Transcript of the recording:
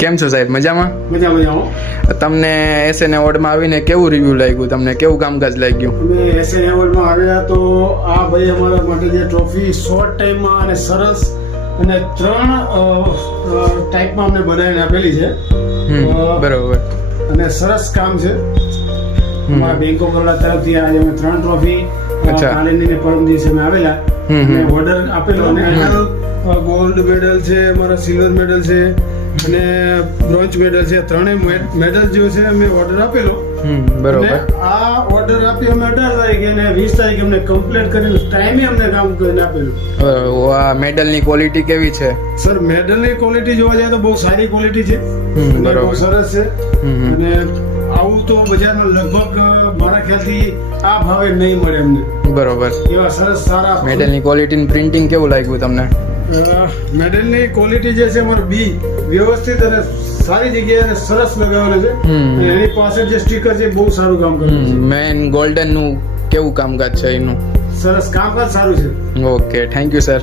કેમ છો સાહેબ? મજામાં? મજામાં. તમને એસએન એવોર્ડમાં આવીને કેવું રિવ્યુ લાગ્યું? તમને કેવું કામકાજ લાગ્યું? અમે એસએન એવોર્ડમાં આવ્યા તો આ ભાઈ અમારા માટે જે ટ્રોફી શોર્ટ ટાઈમમાં અને સરસ અને 3 ટાઈપમાં અમને બનાવીને આપેલી છે. બરોબર. અને સરસ કામ છે. અમારા બેંક ઓફ બરોડા તરફથી આજે અમે 3 ટ્રોફી કાલીની પરમ દિવસે અમે આવેલા અને ઓર્ડર આપેલો અને ગોલ્ડ મેડલ છે, અમારા સિલ્વર મેડલ છે અને બ્રોન્ઝ મેડલ છે. 3 મેડલ જે છે અમે ઓર્ડર આપેલો. બરોબર. આ ઓર્ડર આપ્યો અમે 18 તારીખે અને 20 તારીખે અમને કમ્પ્લીટ કરીને ટાઈમે અમને કામ કરીને આપેલું. આ મેડલની ક્વોલિટી કેવી છે? સર, મેડલની ક્વોલિટી જોવા જાય તો બહુ સારી ક્વોલિટી છે અને બહુ સરસ છે. અને આવું તો બજારમાં લગભગ મારા ખ્યાલથી આ ભાવે નહીં મળે અમને. બરોબર. એવા સરસ સારા મેડલની ક્વોલિટી પ્રિન્ટિંગ કેવું લાગ્યું તમને? મેડલની ક્વોલિટી જે છે અમારું બી વ્યવસ્થિત અને સારી જગ્યાએ અને સરસ લગાવેલું છે. અને એની પાસે જે સ્ટીકર છે બહુ સારું કામ કર્યું છે. મેન ગોલ્ડન નું કેવું કામકાજ છે એનું? સરસ કામકાજ સારું છે. Okay, thank you sir.